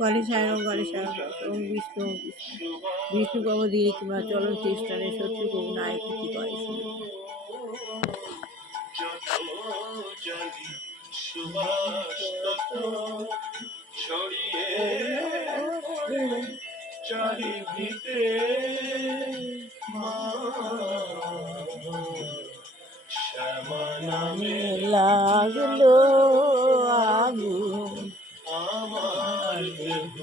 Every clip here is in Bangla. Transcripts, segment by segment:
গণেশায় নমঃ গণেশায় নমঃ ওম বিষ্ণু বিষ্ণু বিষ্ণু প্রভু দিয়ে কিংবা চলন খ্রিস্টানে শত্রু প্রভু নাই ক্ষতি করে ছড়িয়ে চারিদিকে শ্যামা নামে লাগলো আগুন আমার দেহ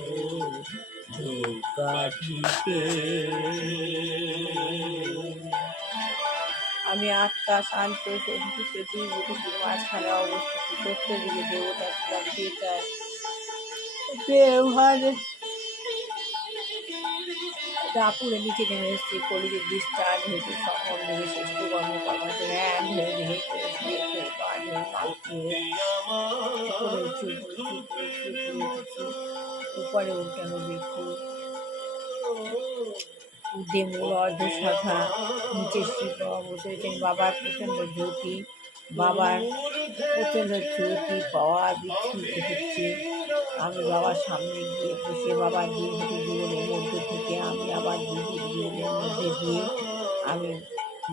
কাঠিতে। আমি আত্মা শান্ত সঞ্চিত দুই বুকুটির মাঝখানে অবস্থিত সত্য দিকে দেবতা ছিলাম চিতায় ব্যবহারে দাপুরে নিচে নেমে এসেছি কলিযুগ ডিসচার্জ হয়েছে সকল দিকে শ্রেষ্ঠ কর্ম কর্মতে র্যান হয়ে ধেয়ে উপরে উল্টানো দেখি উদে মূল অর্ধ শাখা নিচে শিব বসেছেন বাবার প্রচন্ড জ্যোতি বাবার প্রচন্ড জ্যোতি পাওয়া বিচ্ছুরিত হচ্ছে। আমি বাবার সামনে গিয়ে বসে বাবার দীর্ঘ জীবনের মধ্যে থেকে আমি আবার দীর্ঘ জীবনের মধ্যে দিয়ে আমি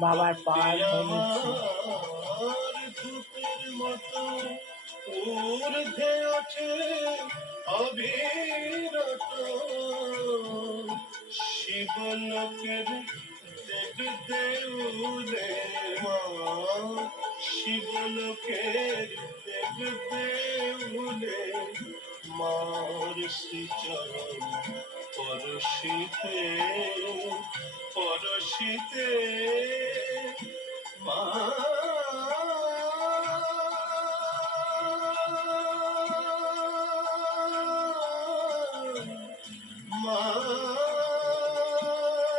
বাবার পাওয়ার হয়ে নিচ্ছি। শিবলোকের দেউলে মা শিবলোকের দেউলে মার শ্রীচরণ পরশিতে পরশিতে মা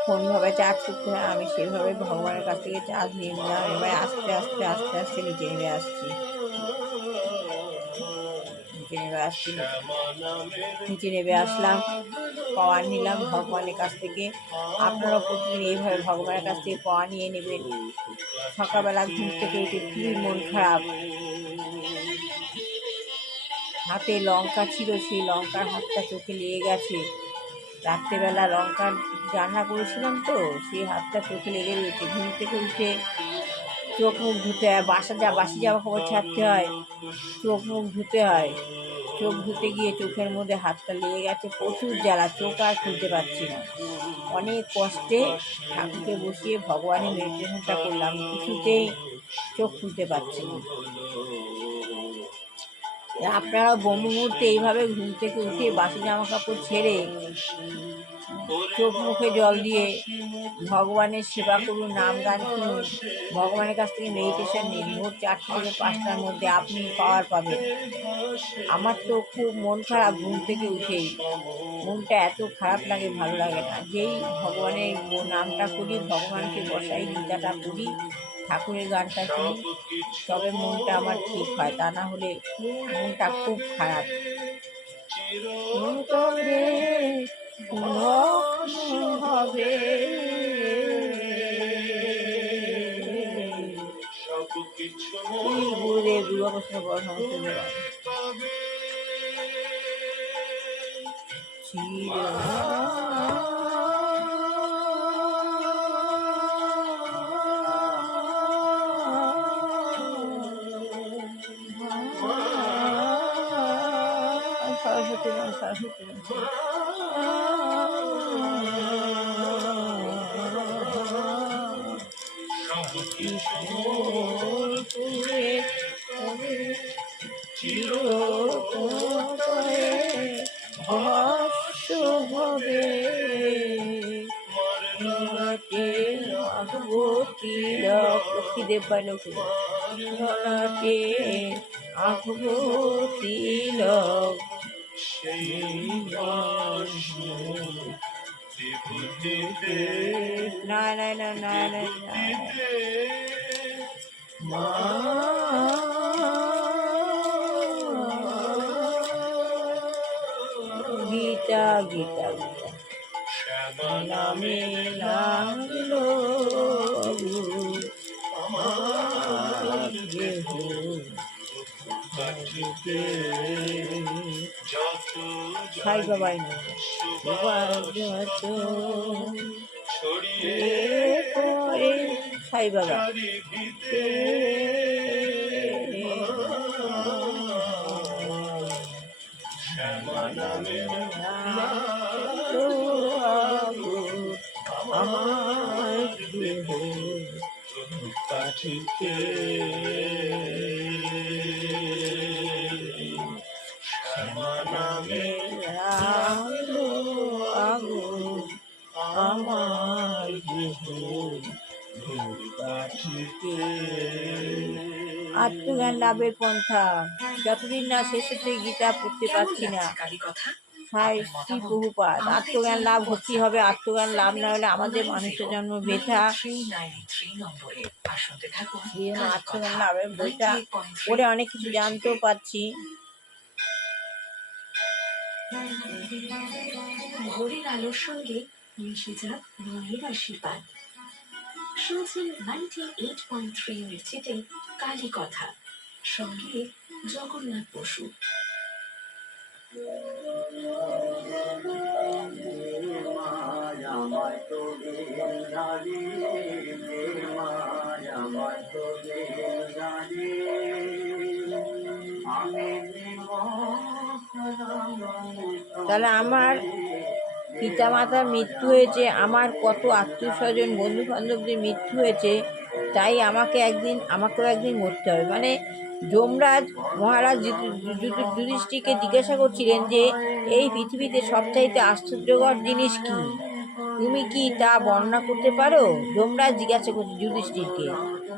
কোনভাবে চার্জ করতে হয় আমি সেভাবে ভগবানের কাছ থেকে চার্জ নিয়ে নিলাম। এবার আস্তে আস্তে আস্তে আস্তে নিচে নেমে আসছি নিচে নেমে আসলাম পাওয়ার নিলাম ভগবানের কাছ থেকে। আপনারা প্রতিদিন এইভাবে ভগবানের কাছ থেকে পাওয়া নিয়ে নেবেন। সকালবেলা ঘুম থেকে উঠে খুবই মন খারাপ, হাতে লঙ্কা ছিল সেই লঙ্কার হাতটা চোখে লেগে গেছে। রাত্রেবেলা লঙ্কা রান্না করেছিলাম তো সেই হাতটা চোখে লেগে রয়েছে। ঘুম থেকে উঠে চোখ মুখ ধুতে হয়, বাসি জামা কাপড় ছাড়তে হয়, চোখ মুখ ধুতে হয়। চোখ ধুতে গিয়ে চোখের মধ্যে হাতটা লেগে গেছে, প্রচুর জ্বালা, চোখ আর খুলতে পারছি না। অনেক কষ্টে ঠাকুরকে বসিয়ে ভগবানের মেডিটেশনটা করলাম, কিছুতেই চোখ খুলতে পারছি না। আপনারা ব্রহ্ম মুহূর্তে এইভাবে ঘুম থেকে উঠে বাসি জামা কাপড় ছেড়ে চোখ মুখে জল দিয়ে ভগবানের সেবা করুন, নাম গান শুনুন, ভগবানের কাছ থেকে মেডিটেশন নিন। ভোর 4 থেকে 5টার মধ্যে আপনি পাওয়ার পাবেন। আমার তো খুব মন খারাপ, ঘুম থেকে উঠেই মনটা এত খারাপ লাগে, ভালো লাগে না। যেই ভগবানের নামটা করি, ভগবানকে বসাই, গীতাটা পড়ি, ঠাকুরের গানটা শুনি, তবে মনটা আমার ঠিক হয়, তা না হলে মনটা খুব খারাপ। হবে গুরুদেব দুর্গাকৃষ্ণ বড় সমস্ত সরস্বতী সরস্বতী লক্ষ্মীদেব বা লক্ষ্মীকে তিলক গীতা গীতা শ্যামা নামে লাগলো আমার দেহ সাই বাবাই পরে সাই বাবা আমার দেহ কাঠিতে শ্যামা নামে আলো আগুন আমার দেহ কাঠিতে। আত্মজ্ঞান লাভের পন্থা যতদিন না শেষ হচ্ছে গীতা পড়তে পারছি না। শ্রী প্রভুপাদ আত্মজ্ঞান লাভ হতেই হবে। আত্মজ্ঞান লাভ না হলে আমাদের মানুষের জন্ম বৃথা। আত্মজ্ঞান লাভের বইটা পড়ে অনেক কিছু জানতেও পারছি। ভোরের আলোর সঙ্গে মিশে যাক মায়ের আশীর্বাদ। শুনছেন 98.3 মির্চিতে কালী কথা, সঙ্গে জগন্নাথ বসু। তাহলে আমার পিতা মাতার মৃত্যু হয়েছে, আমার কত আত্মীয় স্বজন বন্ধু বান্ধবদের মৃত্যু হয়েছে, তাই আমাকেও একদিন মরতে হবে। মানে যমরাজ মহারাজ যুধিষ্ঠিরকে জিজ্ঞাসা করছিলেন যে এই পৃথিবীতে সবচাইতে আশ্চর্যকর জিনিস কি, তুমি কি তা বর্ণনা করতে পারো? যমরাজ জিজ্ঞাসা করছে যুধিষ্ঠিরকে,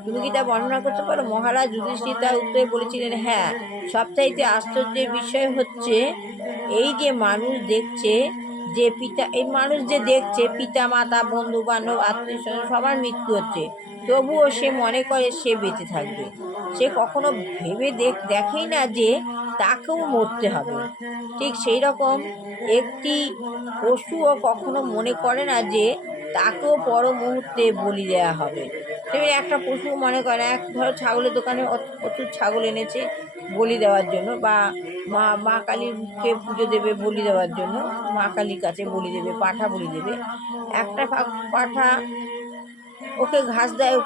তুমি কি তা বর্ণনা করতে পারো? মহারাজ যুধিষ্ঠির তার উত্তরে বলেছিলেন, হ্যাঁ, সবচাইতে আশ্চর্যের বিষয় হচ্ছে এই যে মানুষ দেখছে যে পিতা মাতা বন্ধু বান্ধব আত্মীয় স্বজন সবার মৃত্যু হচ্ছে, তবুও সে মনে করে সে বেঁচে থাকবে। সে কখনো ভেবে দেখেই না যে তাকেও মরতে হবে। ঠিক সেই রকম একটি পশুও কখনো মনে করে না যে তাকেও পর মুহূর্তে বলি দেওয়া হবে। তেমনি একটা পশু মনে করে না, ধরো ছাগলের দোকানে প্রচুর ছাগল এনেছে বলি দেওয়ার জন্য, বা মা কালীকে পুজো দেবে বলি দেওয়ার জন্য, মা কালীর কাছে বলি দেবে, পাঠা বলি দেবে। একটা পাঠা ওকে ঘাস দেয়,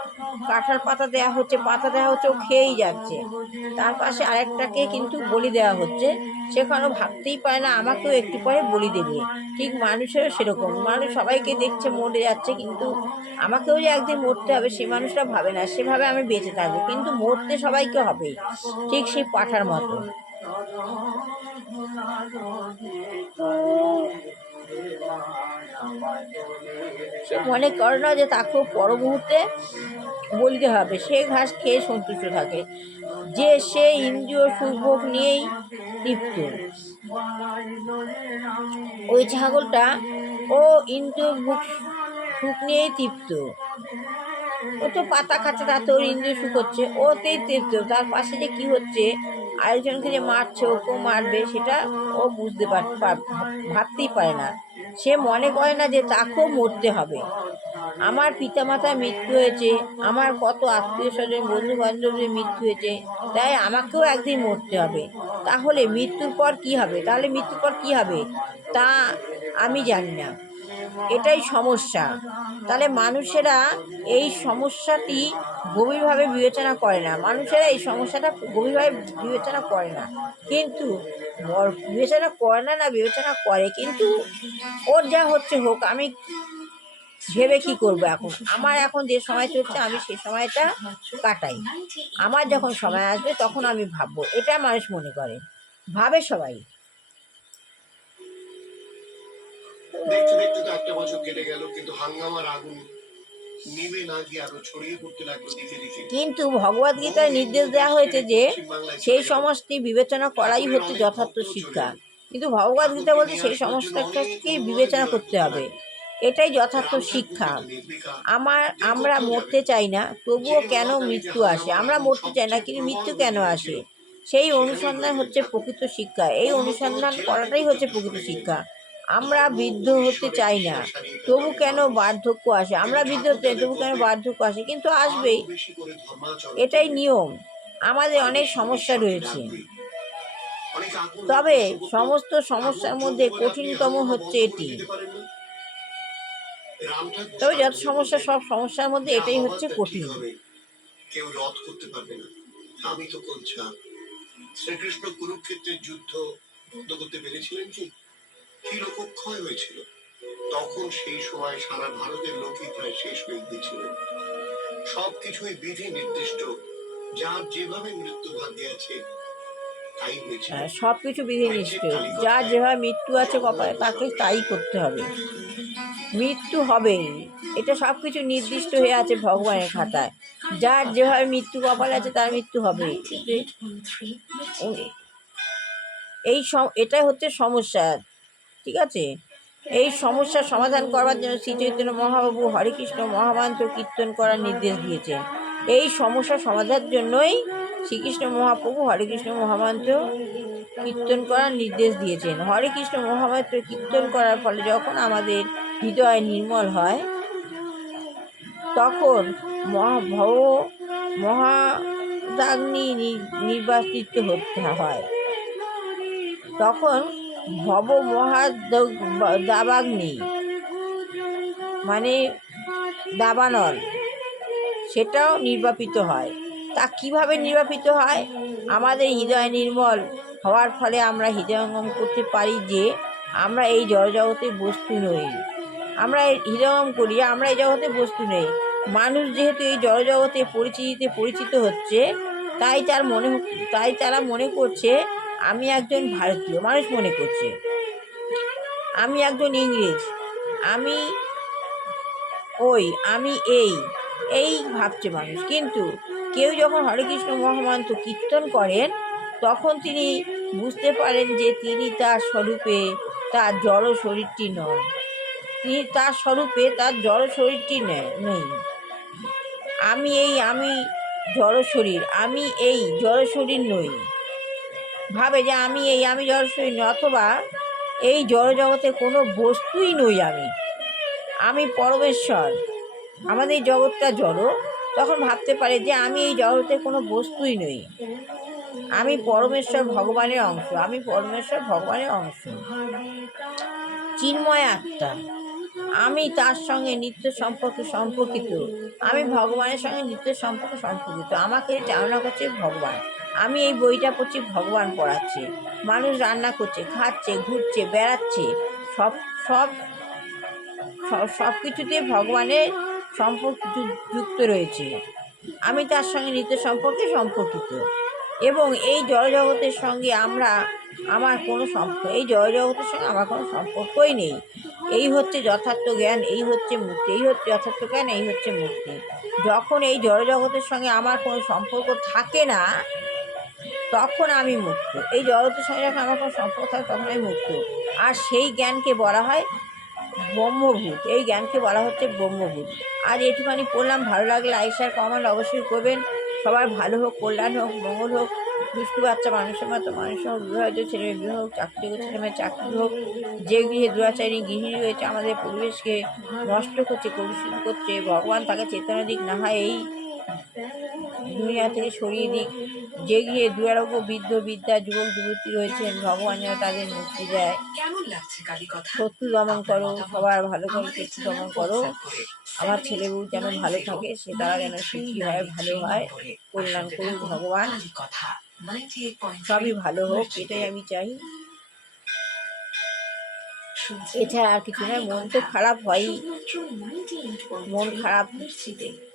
কাঁঠাল পাতা দেওয়া হচ্ছে, ও খেয়েই যাচ্ছে। তার পাশে আরেকটাকে কিন্তু বলি দেওয়া হচ্ছে, সেখানেও ভাবতেই পারে না আমাকেও একটু পরে বলি দেবে। ঠিক মানুষেরও সেরকম, মানুষ সবাইকে দেখছে মরে যাচ্ছে, কিন্তু আমাকেও যে একদিন মরতে হবে সে মানুষটা ভাবে না, সেভাবে আমি বেঁচে থাকবো, কিন্তু মরতে সবাইকে হবে। ঠিক সেই পাঠার মতো। সে মনে করে না যে তাকেও পর মুহূর্তে বলতে হবে। সে ঘাস খেয়ে সন্তুষ্ট থাকে, যে সে ইন্দ্রিয় সুখভোগ নিয়েই তৃপ্ত। ওই ছাগলটা ও ইন্দ্রিয় সুখ নিয়েই তৃপ্ত, ও তো পাতা খাচ্ছে, তাতে ওর ইন্দ্রিয় সুখ হচ্ছে, ওতেই তৃপ্ত। তার পাশে যে কি হচ্ছে, আরেকজনকে যে মারছে, ওকেও মারবে, সেটা ও ভাবতেই পারে না। সে মনে করে না যে তাকেও মরতে হবে। আমার পিতামাতার মৃত্যু হয়েছে, আমার কত আত্মীয় স্বজন বন্ধু বান্ধবদের মৃত্যু হয়েছে, তাই আমাকেও একদিন মরতে হবে। তাহলে মৃত্যুর পর কি হবে তা আমি জানি না। এটাই সমস্যা। তাহলে মানুষেরা এই সমস্যাটি গভীরভাবে বিবেচনা করে না। বিবেচনা করে না, কিন্তু বিবেচনা করে, কিন্তু ওর যা হচ্ছে হোক, আমি ভেবে কি করবো? আমার এখন যে সময় চলছে আমি সেই সময়টা কাটাই। আমার যখন সময় আসবে তখন আমি ভাববো, এটা মানুষ মনে করে, ভাবে সবাই। দেখতে দেখতে তো একটা বছর কেটে গেল, কিন্তু হাঙ্গামার আগুন নিভে না গিয়ে আরো ছড়িয়ে পড়তে লাগলো দিকে দিকে। কিন্তু ভগবদ গীতায় নির্দেশ দেওয়া হয়েছে যে সেই সমষ্টি বিবেচনা করাই হচ্ছে যথার্থ শিক্ষা। কিন্তু ভগবদ গীতা বলতে সেই সমস্তকে বিবেচনা করতে হবে, এটাই যথার্থ শিক্ষা। আমরা মরতে চাই না, তবুও কেন মৃত্যু আসে? আমরা মরতে চাই না, কিন্তু মৃত্যু কেন আসে? সেই অনুসন্ধান হচ্ছে প্রকৃত শিক্ষা। এই অনুসন্ধান করাটাই হচ্ছে প্রকৃত শিক্ষা। আমরা বৃদ্ধ হতে চাই না, তবু কেন বার্ধক্য আসে? আমরা বৃদ্ধ হতে চাই, তবু কেন বার্ধক্য আসে? কিন্তু আসবেই, এটাই নিয়ম। আমাদের অনেক সমস্যা রয়েছে, অনেকে আগুন তবে স্পর্শ করতে সমস্ত সমস্যার মধ্যে আগুন যোগ্য বলে আপনি কঠিনতম হাত পা হচ্ছে বন্ধ করে এটি। দিতে পারেন না। রাম ঠাকুর তবে যত শান্তনুকে সমস্যা, বলতেন, সব সমস্যার মধ্যে যা এটাই হবার হচ্ছে তা ঠিক কঠিন। হবে, কেউ রদ করতে পারবে না, আমি তো কোলছা। শ্রীকৃষ্ণ কুরুক্ষেত্রের যুদ্ধ বন্ধ করতে পেরেছিলেন কি? কি লোকক্ষয় হয়েছিল তখন, সেই সময় সারা ভারতের লোকই প্রায় শেষ হয়ে গিয়েছিল। সবকিছুই বিধি নির্দিষ্ট, যার যেভাবে মৃত্যু ভাগ্যে আছে তাই হয়েছিল। সব কিছু বিধি ওই যে নিষ্ঠ, যার কালীকথায় যেভাবে মৃত্যু আছে কপালে জগন্নাথ তাকে স্বামী তাই করতে হবে। মৃত্যু হবেই, এটা সব কিছু নির্দিষ্ট হয়ে আছে ভগবানের খাতায়। যার যেভাবে মৃত্যু কপালে আছে তার মৃত্যু হবেই। এটাই হচ্ছে সমস্যা, ঠিক আছে। এই সমস্যার সমাধান করবার জন্য শ্রী চৈতন্য মহাপ্রভু হরেকৃষ্ণ মহামন্ত্র কীর্তন করার নির্দেশ দিয়েছেন। এই সমস্যা সমাধানের জন্যই শ্রীকৃষ্ণ মহাপ্রভু হরেকৃষ্ণ মহামন্ত্র কীর্তন করার নির্দেশ দিয়েছেন। হরেকৃষ্ণ মহামন্ত্র কীর্তন করার ফলে যখন আমাদের হৃদয় নির্মল হয়, তখন মহাদাগ্নি নির্বাচিত হতে হয়। তখন ভব দাবাগ্নি মানে দাবানল, সেটাও নির্বাপিত হয়। তা কিভাবে নির্বাপিত হয়? আমাদের হৃদয় নির্মল হওয়ার ফলে আমরা হৃদয়ঙ্গম করতে পারি যে আমরা এই জড়জগতের বস্তু নই। আমরা হৃদয়ঙ্গম করি আমরা এই জগতের বস্তু নই। মানুষ যেহেতু এই জড়জগতে পরিচিত হচ্ছে, তাই তারা মনে করছে আমি একজন ভারতীয়। মানুষ মনে করছে আমি একজন ইংরেজ, আমি আমি এই ভাবছে মানুষ। কিন্তু কেউ যখন হরেকৃষ্ণ মহামন্ত্র কীর্তন করেন, তখন তিনি বুঝতে পারেন যে তিনি তার স্বরূপে তার জড় শরীরটি নন। তিনি তার স্বরূপে তার জড় শরীরটি নেই। আমি জড় শরীর, আমি এই জড় শরীর নই। ভাবে যে আমি জড় শরীর নই, অথবা এই জড় জগতে কোনো বস্তুই নই। আমি পরমেশ্বর। আমাদের এই জগৎটা জড়, তখন ভাবতে পারে যে আমি এই জগতের কোনো বস্তুই নই। আমি পরমেশ্বর ভগবানের অংশ, চিন্ময় আত্মা। আমি তার সঙ্গে নিত্য সম্পর্কিত, আমি ভগবানের সঙ্গে নিত্য সম্পর্কিত। আমাকে চালনা করছে ভগবান। আমি এই বইটা পড়ছি, ভগবান পড়াচ্ছে। মানুষ রান্না করছে, খাচ্ছে, ঘুরছে, বেড়াচ্ছে, সব সব সব কিছুতে ভগবানের সম্পর্ক যুক্ত রয়েছে। আমি তার সঙ্গে নিত্য সম্পর্কিত, এবং এই জড়জগতের সঙ্গে আমার কোনো এই জড়জগতের সঙ্গে আমার কোনো সম্পর্কই নেই। এই হচ্ছে যথার্থ জ্ঞান, এই হচ্ছে মুক্তি, এই হচ্ছে যথার্থ জ্ঞান, এই হচ্ছে মুক্তি। যখন এই জড়জগতের সঙ্গে আমার কোনো সম্পর্ক থাকে না, তখন আমি মুক্ত। এই জগতের সঙ্গে যখন আমার কোনো সম্পর্ক থাকে, তখন আমি মুক্ত। আর সেই জ্ঞানকে বলা হয় ব্রহ্মভূত। এই জ্ঞানকে বলা হচ্ছে ব্রহ্মভূত। আজ এটুখানি পড়লাম, ভালো লাগলে লাইক শেয়ার কমেন্ট অবশ্যই করবেন। সবার ভালো হোক, কল্যাণ হোক, মঙ্গল হোক। দুষ্টু বাচ্চা মানুষের মতো মানুষ হোক, বিবাহিত ছেলে বিবাহ হোক, চাকরিযোগ্য ছেলে মেয়ে চাকরি হোক। যে গৃহে দুরাচারী গৃহিণী রয়েছে, আমাদের পরিবেশকে নষ্ট করছে, কলুষিত করছে, ভগবান তাকে চেতনা দিক, না হয় এই দুনিয়া থেকে সরিয়ে দিক। যে গৃহে দুরারোগ্য বৃদ্ধ বৃদ্ধা যুবক যুবতী রয়েছেন, ভগবান যেন তাদের মুক্তি দেয়। কেমন লাগছে কালীকথা? শত্রু দমন করো, আপনার সবার ভালো করে আমাদের শত্রু চ্যানেল দমন করো। হোয়াটসঅ্যাপ করে আমার ছেলে বউ যেন ভালো থাকে, সে তারা যেন সুখী হয়, ভালো হয়, কল্যাণ করুক ভগবান। কালীকথা 98.3 সবই ভালো হোক, এটাই আমি চাই। এছাড়া আর কিছু নয়। মন তো খারাপ হয়ই, মন খারাপ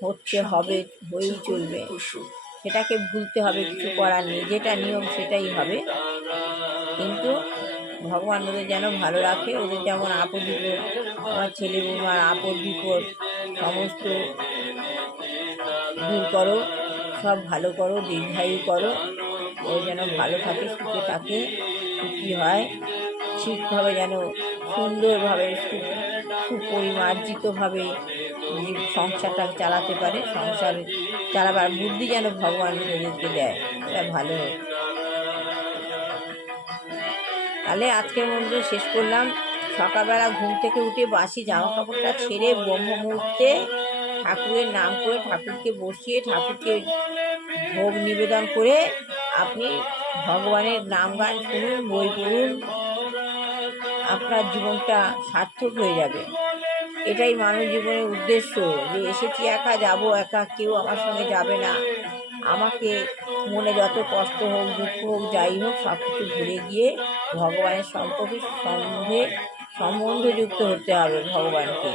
হচ্ছে, হবে, হয়েই চলবে। সেটাকে ভুলতে হবে, কিছু করার নেই। যেটা নিয়ম সেটাই হবে। কিন্তু ভগবান ওদের যেন ভালো রাখে, ওদের যেমন আপদ বিপদ, আমার ছেলে বৌমার আপদ বিপদ সমস্ত দূর করো, সব ভালো করো, দীর্ঘায়ু করো। ও যেন ভালো থাকে, সুখে থাকে, সুখী হয়, ঠিকভাবে যেন সুন্দরভাবে সুপরিমার্জিতভাবে সংসারটা চালাতে পারে। সংসার চালাবার বুদ্ধি যেন ভগবান ওদেরকে দেয়, এটা ভালো হোক। তাহলে আজকের মধ্যে শেষ করলাম। সকালবেলা ঘুম থেকে উঠে বাসি জামা কাপড়টা ছেড়ে ব্রহ্ম মুহূর্তে ঠাকুরের নাম করে, ঠাকুরকে বসিয়ে, ঠাকুরকে ভোগ নিবেদন করে আপনি ভগবানের নাম গান শুনুন, বই পড়ুন, আপনার জীবনটা সার্থক হয়ে যাবে। এটাই মানব জীবনের উদ্দেশ্য, যে এসেছি একা, যাব একা, কেউ আমার সঙ্গে যাবে না। আমাকে মনে যত কষ্ট হোক, দুঃখ হোক, যাই হোক, সব কিছু ভুলে গিয়ে ভগবানের সম্বন্ধযুক্ত হতে হবে ভগবানকে।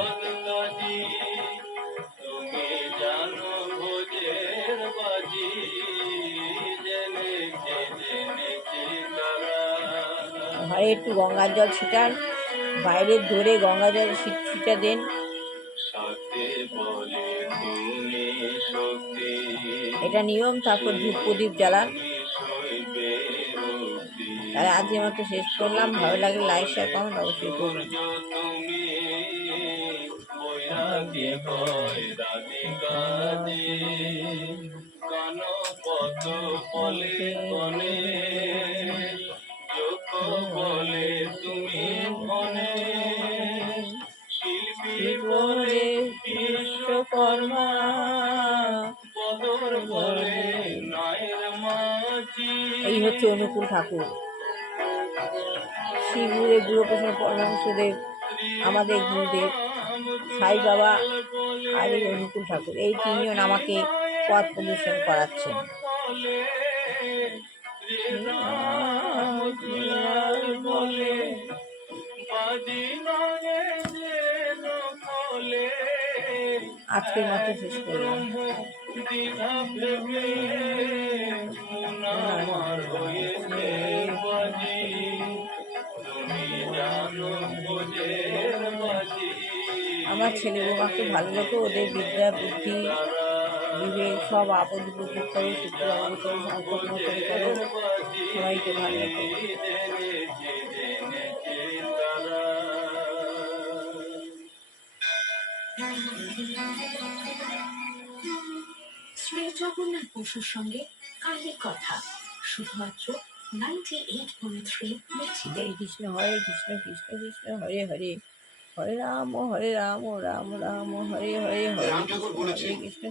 ঘরে একটু গঙ্গার জল ছিটান, বাইরের দূরে গঙ্গা জল ছিটা দেন। এটা নিয়ম। তারপর ধূপ প্রদীপ জ্বালান। তাহলে আজকের মতো শেষ করলাম। ভালো লাগলে লাইক শেয়ার কমেন্ট অবশ্যই করবেন। বিশ্বকর্মা এই হচ্ছে অনুকূল ঠাকুর। শ্রী গুরুদেব গুরুপ্রসাদ পরমহংসদেব, আমাদের গুরুদেব সাই বাবা আর এই অনুকূল ঠাকুর, এই তিনজন আমাকে পথ প্রদর্শন করাচ্ছেন। আজকের মতো শেষ করলাম। আমার ছেলে বৌমাকে ভালো লেখো, ওদের বিদ্যা বুদ্ধি বিবেক সব আপদ বিপদ করো, শুক্রবার করো, সংকট মোচন করো, সবাইকে ভালো লেখো। শ্রী জগন্নাথ বসুর সঙ্গে কালী কথা, শুধুমাত্র 98.3 মির্চিতে। হরে কৃষ্ণ কৃষ্ণ কৃষ্ণ হরে হরে, হরে রাম রাম রাম হরে হরে, হরে রাম ঠাকুর বলেছেন, কৃষ্ণ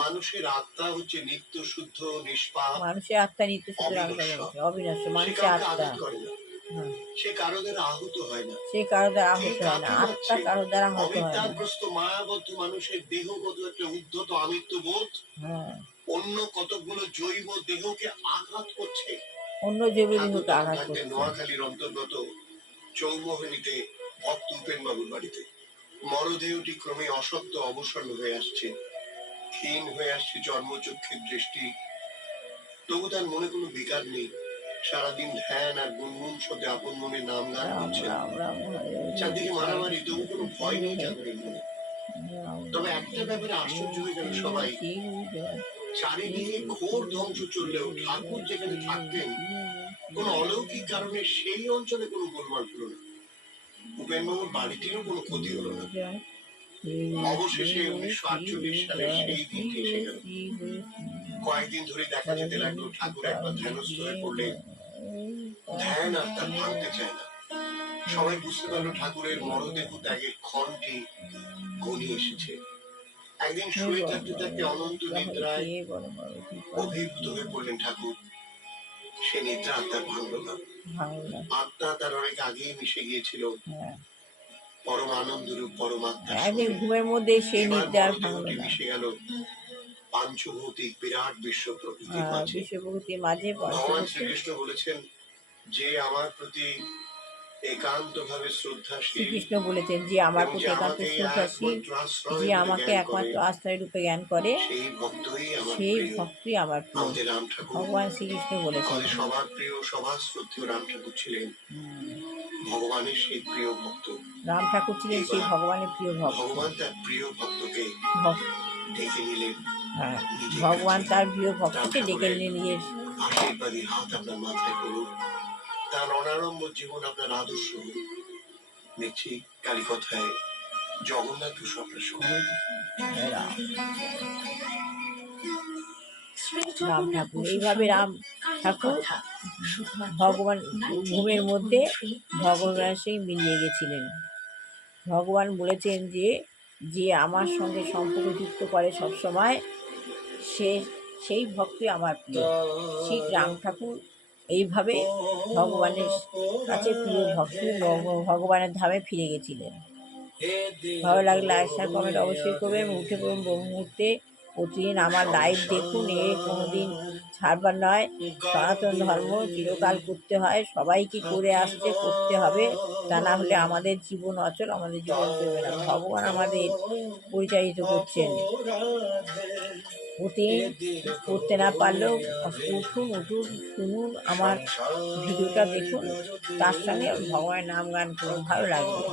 মানুষের আত্মা হচ্ছে নিত্য শুদ্ধ নিষ্পাপ, মানুষের আত্মা নিত্য শুদ্ধ, অবিনশ্বর। মানুষের আত্মা সে কারো দ্বারা আহত হয় না, সে কারো দ্বারা আহত হয় না, আত্মা কারো দ্বারা আহত হয় না। অবিদ্যাগ্রস্ত মায়াবদ্ধ মানুষের দেহগত একটা উদ্ধত আমিত্ব বোধ অন্য কতগুলো জৈব দেহকে আঘাত করছে। অন্য জৈব দেহকে আঘাত করছে। নোয়াখালীর অন্তর্গত চৌমোহনীতে ভক্ত উপেন বাবুর বাড়িতে মরদেহটি ক্রমে অসত্য অবসন্ন হয়ে আসছে, ক্ষীণ হয়ে আসছে চর্মচক্ষের দৃষ্টি। তবু তার মনে কোনো বিকার নেই। সারাদিন ধ্যান আর গুনগুন শব্দে আপন মনে নাম গান করছেন। চারদিকে মারামারি, তবু কোনো ভয় নেই ঠাকুরের মনে। তবে একটা ব্যাপারে আশ্চর্য হয়ে গেল সবাই, চারিদিকে ঘোর ধ্বংস চললেও ঠাকুর যেখানে থাকতেন কোন অলৌকিক কারণে সেই অঞ্চলে কোনো গোলমাল হলো না। উপেনবাবুর বাড়িটিরও কোনো ক্ষতি হলো না। অবশেষে 1948 সালের সেই দিনটি এসে গেল। কয়েকদিন ধরে দেখা যেতে লাগলো ঠাকুর একবার ধ্যানস্থ হয়ে পড়লেন। ধ্যান আর তার ভাঙতে চায় না। সবাই বুঝতে পারলো ঠাকুরের মরদেহ ত্যাগের ক্ষণটি ঘনিয়ে এসেছে। একদিন শুয়ে থাকতে থাকতে অনন্ত নিদ্রায় অভিভূত হয়ে পড়লেন ঠাকুর। সে নিদ্রা আত্মার ভাঙল না। আত্মা তার অনেক আগেই মিশে গিয়েছিল পরম আনন্দরূপ পরমাত্মা। ঘুমের মধ্যে সেই নিদ্রার ভাঙল না। মিশে গেল পাঞ্চভৌতিক বিরাট বিশ্ব প্রকৃতির মাঝে। ভগবান শ্রীকৃষ্ণ বলেছেন, যে আমার প্রতি একান্তভাবে শ্রদ্ধাশীল, শ্রীকৃষ্ণ বলেছেন, যে আমার প্রতি একান্ত শ্রদ্ধাশীল, যে আমাকে একমাত্র আশ্রয় রূপে জ্ঞান করে, সেই ভক্তই আমার প্রিয়। ভগবান শ্রীকৃষ্ণ বলেছেন। সবার প্রিয়, সবার শ্রদ্ধেয় রাম ঠাকুর ছিলেন ভগবানের সেই প্রিয় ভক্ত। রাম ঠাকুর ছিলেন সেই ভগবানের প্রিয় ভক্ত। ভগবান তার প্রিয় ভক্তকে ডেকে নিলেন। ভগবান তার প্রিয় ভক্তকে ডেকে নিয়ে নিজের আশীর্বাদী হাত আপনার মাথায় করুন। তার অনাড়ম্বর জীবন আপনার আদর্শ হোক। দেখছি কালী কথায় জগন্নাথ বসু আপনার সঙ্গে। রাম ঠাকুর এইভাবে রাম ঠাকুর ভগবান ঘুমের মধ্যে ভগবানের সঙ্গে মিলিয়ে গেছিলেন। ভগবান বলেছেন যে, যে আমার সঙ্গে সম্পর্ক যুক্ত করে সবসময়, সেই ভক্তই আমার প্রিয়। ঠিক রাম ঠাকুর এইভাবে ভগবানের কাছে প্রিয় ভক্ত ভগবানের ধামে ফিরে গেছিলেন। ভালো লাগলে লাইক শেয়ার কমেন্ট অবশ্যই করবেন। উঠে পড়ুন ব্রহ্ম মুহূর্তে। প্রতিদিন আমার লাইভ দেখুন, এ কোনোদিন ছাড়বার নয়। সনাতন ধর্ম চিরকাল করতে হয়, সবাইকে করে আসতে, করতে হবে। তা না হলে আমাদের জীবন অচল, আমাদের জীবন চলবে না। ভগবান আমাদের পরিচালিত করছেন। প্রতিদিন করতে না পারলেও উঠুন, শুনুন, আমার ভিডিওটা দেখুন, তার সঙ্গে ভগবানের নাম গান করুন, ভালো লাগবে।